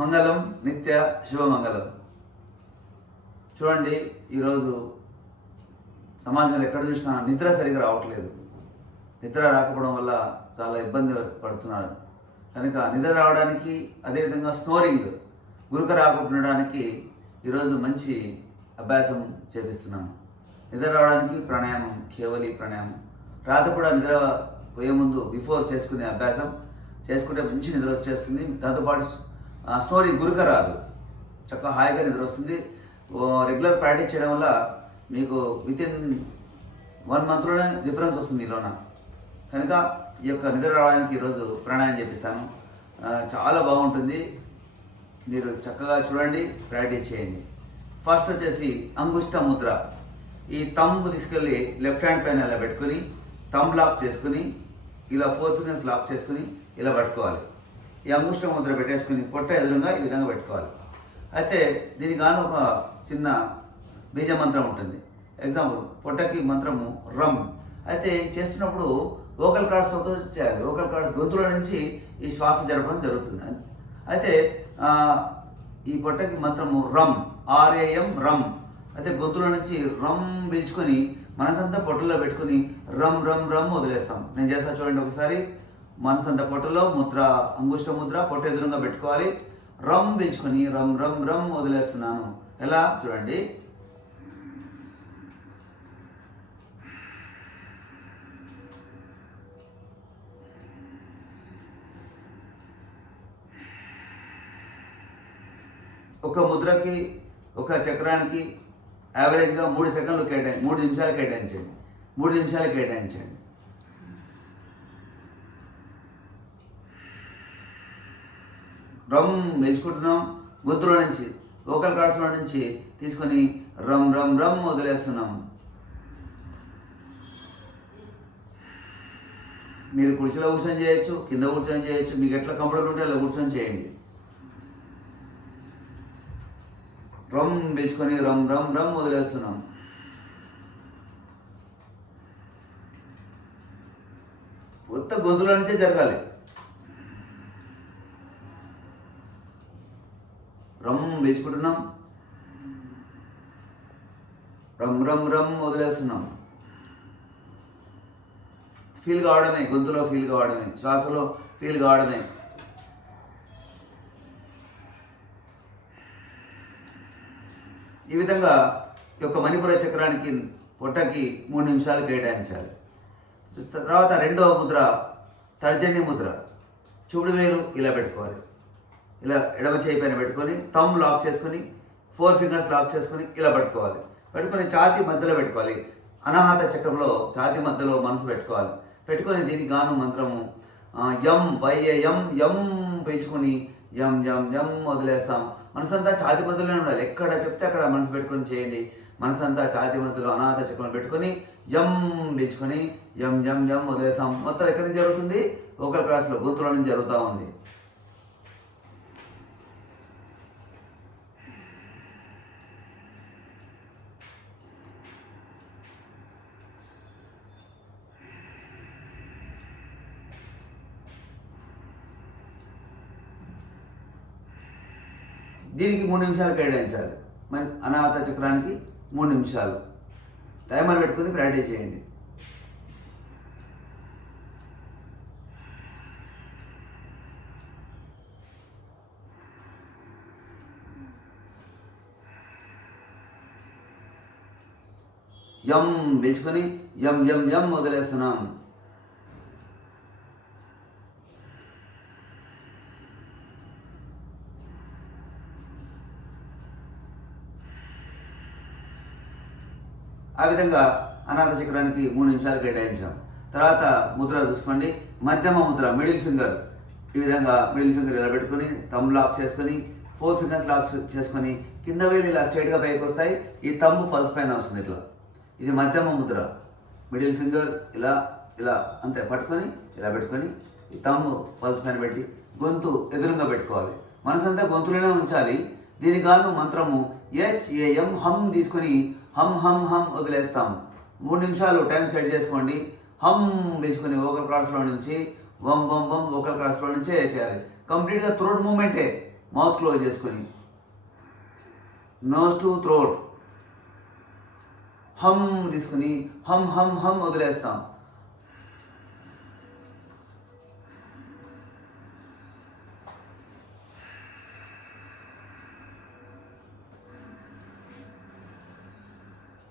మంగళం నిత్య శుభమంగళం. చూడండి, ఈరోజు సమాజంలో ఎక్కడ చూసినా నిద్ర సరిగ్గా రావట్లేదు. నిద్ర రాకపోవడం వల్ల చాలా ఇబ్బంది పడుతున్నారు. కనుక నిద్ర రావడానికి, అదేవిధంగా స్నోరింగ్ గురుక రాకపోవడానికి ఈరోజు మంచి అభ్యాసం చేపిస్తున్నాము. నిద్ర రావడానికి ప్రాణాయామం, కేవలి ప్రాణాయామం. రాత్రిపూట నిద్ర పోయే ముందు బిఫోర్ చేసుకునే అభ్యాసం చేసుకుంటే మంచి నిద్ర వచ్చేస్తుంది. దాంతోపాటు స్నోరింగ్ గురుక రాదు, చక్కగా హాయిగా నిద్ర వస్తుంది. రెగ్యులర్ ప్రాక్టీస్ చేయడం వల్ల మీకు వితిన్ 1 monthలోనే డిఫరెన్స్ వస్తుంది మీలోన. కనుక ఈ యొక్క నిద్ర రావడానికి ఈరోజు ప్రాణాయామం చేపిస్తాను. చాలా బాగుంటుంది. మీరు చక్కగా చూడండి, ప్రాక్టీస్ చేయండి. ఫస్ట్ వచ్చేసి అంగుష్ట ముద్ర. ఈ థంబ్ తీసుకెళ్ళి లెఫ్ట్ హ్యాండ్ పైన ఇలా పెట్టుకుని థంబ్ లాక్ చేసుకుని ఇలా 4 fingers లాక్ చేసుకుని ఇలా పట్టుకోవాలి. ఈ అంగుష్ట ముద్ర పెట్టేసుకుని పొట్ట ఎదురుగా ఈ విధంగా పెట్టుకోవాలి. అయితే దీనికి గాను ఒక చిన్న బీజ మంత్రం ఉంటుంది. ఎగ్జాంపుల్, పొట్టకి మంత్రము రమ్. అయితే చేస్తున్నప్పుడు వోకల్ కార్డ్స్తో చేయాలి. వోకల్ కార్డ్స్ గొంతులో నుంచి ఈ శ్వాస జరపడం జరుగుతుంది. అయితే ఈ పొట్టకి మంత్రము రమ్, RAM రమ్. అయితే గొంతులో నుంచి రమ్ పీల్చుకొని మనసంతా పొట్టలో పెట్టుకుని రమ్ రమ్ రమ్ వదిలేస్తాం. నేను చేస్తా చూడండి ఒకసారి. మనసంతా పొట్టలో ముద్ర, అంగుష్ట ముద్ర, పొట్ట ఎదురుగా పెట్టుకోవాలి. రమ్ పీల్చుకొని రమ్ రమ్ రమ్ వదిలేస్తున్నాను. ఎలా చూడండి. ఒక ముద్రకి, ఒక చక్రానికి యావరేజ్గా 3 సెకండ్లు 3 నిమిషాలు కేటాయించండి. 3 నిమిషాలు కేటాయించండి. రమ్ వేసుకుంటున్నాం. గొంతులో నుంచి, వోకల్ కార్డ్స్లో నుంచి తీసుకొని రమ్ రమ్ రమ్ వదిలేస్తున్నాం. మీరు కుర్చీలో కూర్చొని చేయొచ్చు, కింద కూర్చొని చేయొచ్చు. మీకు ఎట్లా కంఫర్టబుల్ ఉంటే అలా కూర్చొని చేయండి. రమ్ పీల్చుకొని రమ్ రమ్ రమ్ వదిలేస్తున్నాం. కొత్త గొంతులో నుంచే జరగాలి. రమ్ పీల్చుకుంటున్నాం, రమ్ రమ్ రమ్ వదిలేస్తున్నాం. ఫీల్ కావడమే, గొంతులో ఫీల్ కావడమే, శ్వాసలో ఫీల్ కావడమే. ఈ విధంగా ఈ యొక్క మణిపుర చక్రానికి, పొట్టకి 3 నిమిషాలు కేటాయించాలి. తర్వాత రెండవ ముద్ర తర్జన్య ముద్ర. చూపుడు వేలు ఇలా పెట్టుకోవాలి. ఇలా ఎడమ చేయి పైన పెట్టుకొని థంబ్ లాక్ చేసుకొని 4 fingers లాక్ చేసుకొని ఇలా పట్టుకోవాలి. పెట్టుకొని ఛాతీ మధ్యలో పెట్టుకోవాలి. అనాహత చక్రంలో ఛాతీ మధ్యలో మనసు పెట్టుకోవాలి. పెట్టుకొని దీనికి గాను మంత్రము యం YAM యం పీల్చుకొని యం యం యం వదిలేస్తాం. మనసంతా ఛాతీ మధ్యలోనే ఉండాలి. ఎక్కడ చెప్తే అక్కడ మనసు పెట్టుకొని చేయండి. మనసంతా ఛాతీ మధ్యలో అనాహత చక్రం పెట్టుకొని యం పీల్చుకొని యం యం యం వదిలేస్తాం. మొత్తం ఎక్కడి నుంచి జరుగుతుంది? వోకల్ కార్డ్స్లో, గొంతులో నుంచి జరుగుతూ ఉంది. దీనికి 3 నిమిషాలు కేటాయించాలి. మన అనాహత చక్రానికి 3 నిమిషాలు టైమర్ పెట్టుకుని ప్రాక్టీస్ చేయండి. యం పీల్చుకొని యం యం యం వదిలేస్తున్నాం. ఆ విధంగా అనాథ చక్రానికి 3 నిమిషాలు కేటాయించాం. తర్వాత ముద్ర చూసుకోండి. మధ్యమ ముద్ర, మిడిల్ ఫింగర్. ఈ విధంగా మిడిల్ ఫింగర్ ఇలా పెట్టుకొని థంబ్ లాక్ చేసుకొని 4 fingers లాక్ చేసుకొని కింద వేలు ఇలా స్ట్రైట్గా పైకి వస్తాయి. ఈ థంబ్ పల్స్ పైన వస్తుంది ఇట్లా. ఇది మధ్యమ ముద్ర. మిడిల్ ఫింగర్ ఇలా ఇలా అంతే పట్టుకొని ఇలా పెట్టుకొని ఈ థంబ్ పల్స్ పైన పెట్టి గొంతు ఎదురుగా పెట్టుకోవాలి. మనసంతా గొంతులోనే ఉంచాలి. దీనికి గాను మంత్రము HAM హమ్ తీసుకొని హమ్ హమ్ హమ్ వదిలేస్తాం. 3 నిమిషాలు టైం సెట్ చేసుకోండి. హమ్ పీల్చుకొని వోకల్ కార్డ్స్లో నుంచి వం వం వం వోకల్ కార్డ్స్లో నుంచే చేయాలి. కంప్లీట్గా థ్రోట్ మూమెంటే. మౌత్ క్లోజ్ చేసుకొని నోస్ టు థ్రోట్ హమ్ తీసుకుని హమ్ హమ్ హమ్ వదిలేస్తాం.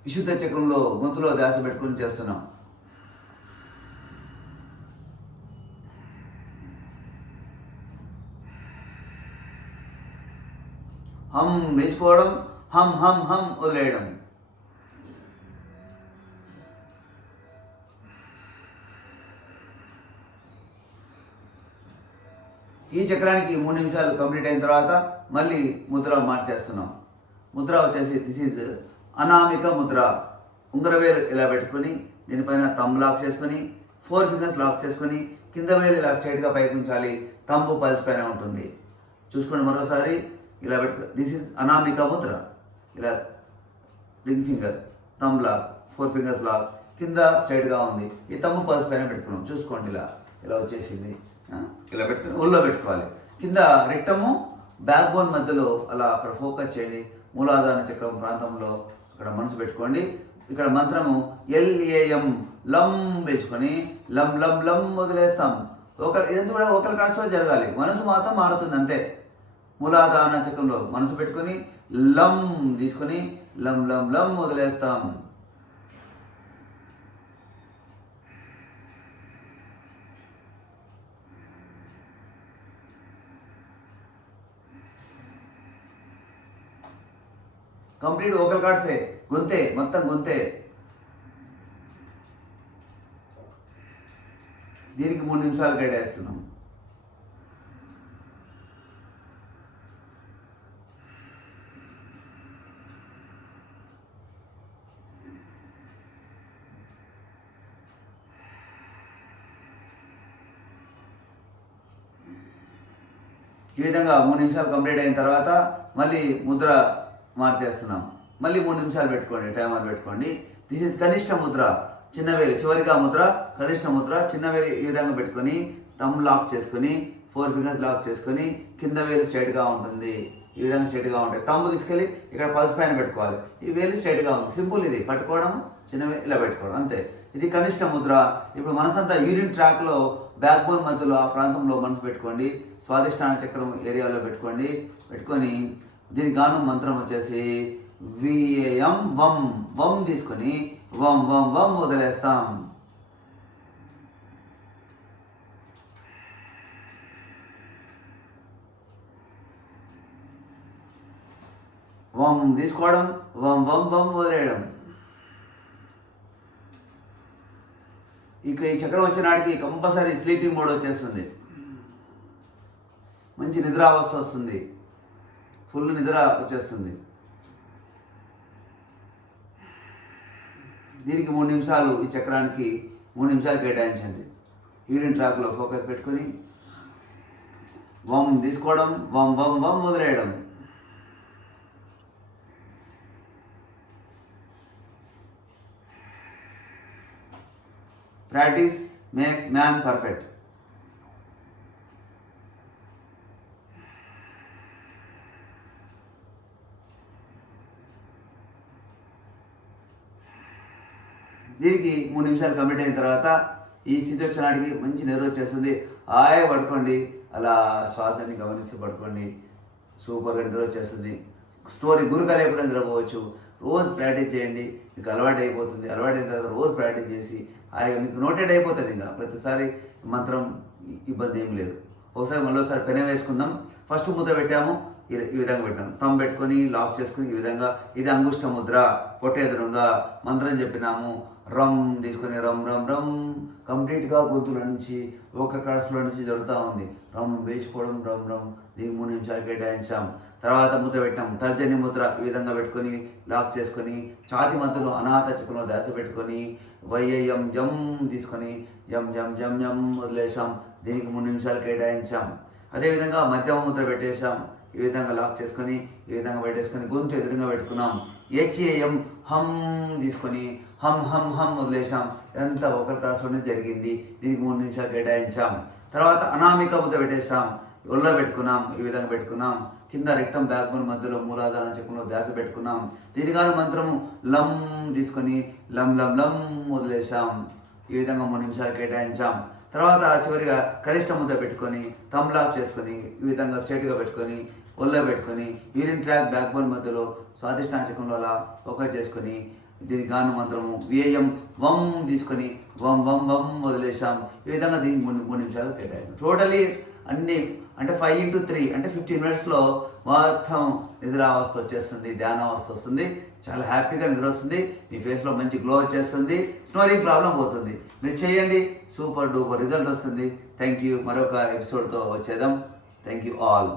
విశుద్ధ చక్రంలో గొంతులో ధ్యాస పెట్టుకుని చేస్తున్నాం. హమ్ నేర్చుకోవడం, హమ్ హమ్ హమ్ వదిలేయడం. ఈ చక్రానికి 3 నిమిషాలు కంప్లీట్ అయిన తర్వాత మళ్ళీ ముద్ర మార్చేస్తున్నాం. ముద్ర వచ్చేసి దిస్ ఈజ్ అనామిక ముద్ర. ఉంగరవేలు ఇలా పెట్టుకొని దీనిపైన థంబ్ లాక్ చేసుకొని 4 ఫింగర్స్ లాక్ చేసుకొని కింద వేలు ఇలా స్ట్రైట్గా పైకి ఉంచాలి. థంబ్ పల్స్ పైన ఉంటుంది. చూసుకోండి మరోసారి. ఇలా పెట్టుకో. This is Anamika Mudra. ఇలా ring finger, thumb lock, 4 fingers lock, కింద స్ట్రైట్గా ఉంది. ఈ థంబ్ పల్స్ పైన పెట్టుకున్నాం. చూసుకోండి ఇలా ఇలా వచ్చేసింది. ఇలా పెట్టుకుని ఒళ్ళో పెట్టుకోవాలి. కింద రిక్టము బ్యాక్ బోన్ మధ్యలో అలా అక్కడ ఫోకస్ చేయండి. మూలాధార చక్రం ప్రాంతంలో అక్కడ మనసు పెట్టుకోండి. ఇక్కడ మంత్రము LAM లం వేసుకొని లం లం లం వదిలేస్తాం. ఇదంతా కూడా ఒకరి కాస్తో జరగాలి. మనసు మాత్రం మారుతుంది అంతే. మూలాధార చక్రంలో మనసు పెట్టుకొని లం తీసుకొని లం లం లం వదిలేస్తాం. కంప్లీట్ ఓకల్ కార్డ్సే, గొంతే, మొత్తం గొంతే. దీనికి 3 నిమిషాలు కేటాయిస్తున్నాం. ఈ విధంగా 3 నిమిషాలు కంప్లీట్ అయిన తర్వాత మళ్ళీ ముద్ర మార్చేస్తున్నాం. మళ్ళీ 3 నిమిషాలు పెట్టుకోండి, టైమర్ పెట్టుకోండి. దిస్ ఈజ్ కనిష్ట ముద్ర. చిన్న వేలు చివరిగా ముద్ర, కనిష్ట ముద్ర. చిన్న వేలు ఈ విధంగా పెట్టుకొని థంబ్ లాక్ చేసుకొని 4 ఫింగర్స్ లాక్ చేసుకొని కింద వేలు స్ట్రైట్గా ఉంటుంది. ఈ విధంగా స్ట్రైట్గా ఉంటాయి. థంబ్ తీసుకెళ్ళి ఇక్కడ పల్స్ పైన పెట్టుకోవాలి. ఈ వేలు స్ట్రైట్గా ఉంది. సింపుల్. ఇది పట్టుకోవడం, చిన్న వేలు ఇలా పెట్టుకోవడం అంతే. ఇది కనిష్ట ముద్ర. ఇప్పుడు మనసంతా యూరిన్ ట్రాక్లో బ్యాక్ బోన్ మధ్యలో ఆ ప్రాంతంలో మనసు పెట్టుకోండి. స్వాదిష్టాన చక్రం ఏరియాలో పెట్టుకోండి. పెట్టుకొని దీనికి గాను మంత్రం వచ్చేసి VAM వం వం తీసుకొని వం వం వం వదిలేస్తాం. వం తీసుకోవడం, వం వం వం వదిలేయడం. ఇక ఈ చక్రం వచ్చిన నాటికి కంపల్సరీ స్లీపింగ్ మోడ్ వచ్చేస్తుంది. మంచి నిద్రావస్థ వస్తుంది. ఫుల్ నిద్ర వచ్చేస్తుంది. దీనికి 3 నిమిషాలు, ఈ చక్రానికి 3 నిమిషాలు కేటాయించండి. యూరిన్ ట్రాక్లో ఫోకస్ పెట్టుకొని వం తీసుకోవడం, వం వం వం వదిలేయడం. Practice makes man perfect. దీనికి 3 నిమిషాలు కంప్లీట్ అయిన తర్వాత ఈ స్థితి వచ్చినాటికి మంచి నిద్ర వచ్చేస్తుంది. హాయిగా పడుకోండి. అలా శ్వాసని గమనిస్తూ పడుకోండి. సూపర్గా నిద్ర వచ్చేస్తుంది. స్టోరీ గురుకలే కూడా నిద్రపోవచ్చు. రోజు ప్రాక్టీస్ చేయండి. మీకు అలవాటు అయిపోతుంది. అలవాటు అయిన తర్వాత రోజు ప్రాక్టీస్ చేసి హాయిగా మీకు నోటెడ్ అయిపోతుంది. ఇంకా ప్రతిసారి మంత్రం ఇబ్బంది ఏం లేదు. ఒకసారి మళ్ళీసారి పెన వేసుకుందాం. ఫస్ట్ ముద్ర పెట్టాము, ఈ విధంగా పెట్టాము. థంబ్ పెట్టుకొని లాక్ చేసుకుని ఈ విధంగా. ఇది అంగుష్ట ముద్ర. పొట్టెదురుగా మంత్రం చెప్పినాము. రమ్ తీసుకొని రమ్ రమ్ రమ్. కంప్లీట్గా గొంతుల నుంచి ఒక కార్డ్స్లో నుంచి జరుగుతూ ఉంది. రమ్ వేసుకోవడం, రమ్ రమ్. దీనికి 3 నిమిషాలు కేటాయించాం. తర్వాత ముద్ర పెట్టాం. తర్జని ముద్ర ఈ విధంగా పెట్టుకొని లాక్ చేసుకొని ఛాతి మధ్యలో అనాథ చక్రంలో దాస పెట్టుకొని YAM జమ్ తీసుకొని జమ్ జమ్ జమ్ జమ్ వదిలేసాం. దీనికి 3 నిమిషాలు కేటాయించాం. అదేవిధంగా మధ్యమ ముద్ర పెట్టేశాం. ఈ విధంగా లాక్ చేసుకొని ఈ విధంగా పెట్టేసుకొని గొంతు ఎదురుగా పెట్టుకున్నాం. HAM హమ్ తీసుకొని హమ్ హమ్ హమ్ వదిలేసాం. ఇదంతా ఒకరి క్లాస్లోనే జరిగింది. దీనికి 3 నిమిషాలు కేటాయించాం. తర్వాత అనామిక ముద్ర పెట్టేసాం. ఒళ్ళో పెట్టుకున్నాం, ఈ విధంగా పెట్టుకున్నాం. కింద రెక్టం బ్యాక్ బోన్ మధ్యలో మూలాధార చక్రంలో ధ్యాస పెట్టుకున్నాం. దీనిగాను మంత్రము లం తీసుకొని లం లం లం వదిలేసాం. ఈ విధంగా 3 నిమిషాలు కేటాయించాం. తర్వాత చివరిగా కనిష్ట ముద్ద పెట్టుకొని థంబ్ లాక్ చేసుకొని ఈ విధంగా స్ట్రైట్గా పెట్టుకొని ఒళ్ళో పెట్టుకొని యూరిన్ ట్రాక్ బ్యాక్ బోన్ మధ్యలో స్వాదిష్టాన చక్రంలో అలా ఫోకస్ చేసుకొని దీనికి గాను మంత్రము వ్యేయం వం తీసుకొని వం వం వం వదిలేసాం. ఈ విధంగా దీనికి 3 నిమిషాలు కేటాయించాం. టోటలీ అన్ని అంటే 5x3 అంటే 15 మినిట్స్లో మొత్తం నిద్రావస్థ వచ్చేస్తుంది, ధ్యానావస్థ వస్తుంది. చాలా హ్యాపీగా నిద్ర వస్తుంది. మీ ఫేస్లో మంచి గ్లో వచ్చేస్తుంది. స్నోరింగ్ ప్రాబ్లం పోతుంది. మీరు చేయండి, సూపర్ డూపర్ రిజల్ట్ వస్తుంది. Thank you. మరొక ఎపిసోడ్తో వచ్చేద్దాం. Thank you all.